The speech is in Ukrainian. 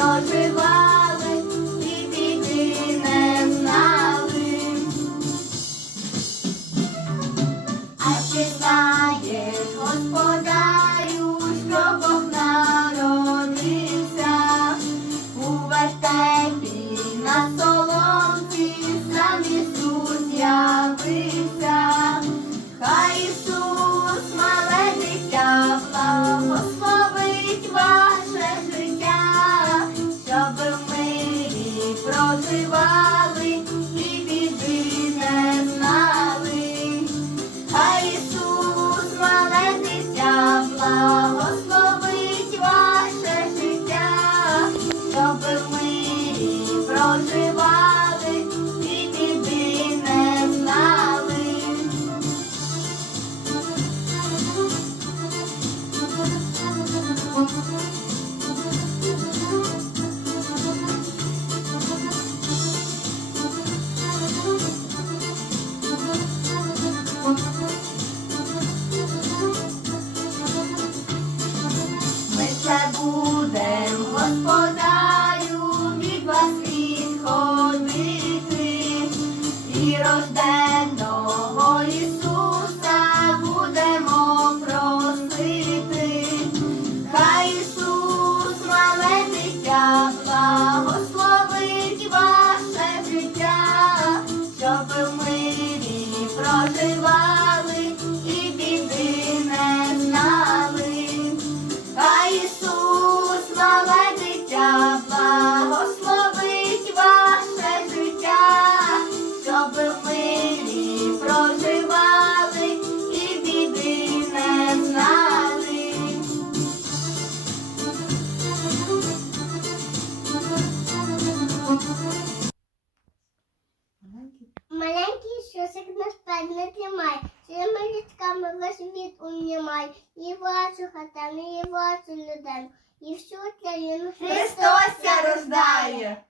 проживали і біди не. А чи знаєш, господарю, Бог народився у вертепі на сонці? співає. then what for that? Маленький щосик на не тримай, своїми літками весь світ унімай, і вашу хатану, і вашу людину, і всю країну Христос ся рождає!